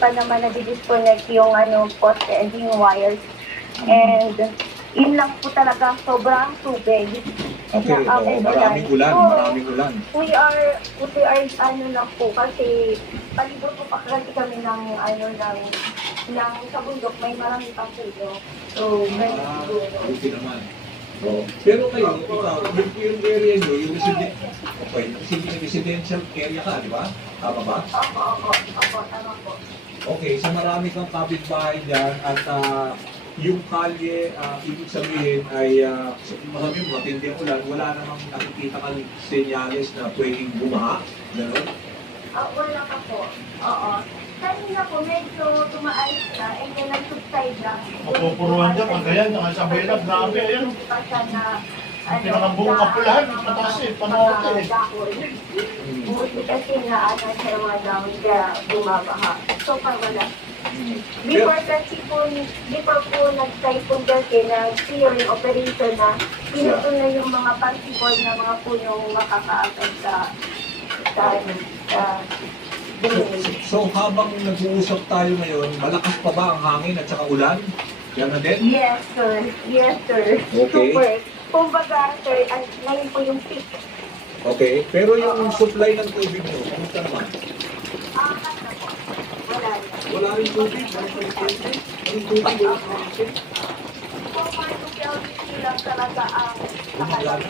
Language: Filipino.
pa naman na-disconnect yung poste and yung wires. And yun lang po talaga, sobrang tubig. Okay, Na, oo, and maraming ulan, So, maraming ulan. We are lang po kasi palibot po pa kasi kami ng sa bundok, may marami pang puno. So, ganyan siguro. Buti naman. Oo. Pero kayo, ikaw, yung area nyo, yung residential area ka, di ba? Tama ba? Opo, tama po. Okay, so marami kang kapitbahay dyan at yung kalye, ibig sabihin ay marami matinding ulan, wala namang nakikita kang senyales na pwedeng bumaha, gano'n? Wala pa po. Oo. Kanina po, medyo tumaayos na, and then nag-subside na. Mapupuruan dyan, Cagayan, ang Isabela, grabe, ayan. Hindi pa siya na, Pinakabuong kapulahan, mataas eh, panahon eh. Buti kasi na siya mga dahon kaya bumabaha. So, far wala. Before po nag-typhoon kasi nag-clearing operation na pinuto na yung mga pansibol na mga punong makakaagad sa So habang nag-uusap tayo ngayon, malakas pa ba ang hangin at saka ulan? Yan na din? Yes, sir. Yes, sir. Okay. Super. Kumbaga, sir, ngayon po yung peak. Okay, pero yung supply ng tubig nyo, kumusta naman? Ano po? Wala na. Wala rin tubig, wala rin tubig. Anong tubig wala rin tubig? So far, 2 lang talaga ang Gumagana?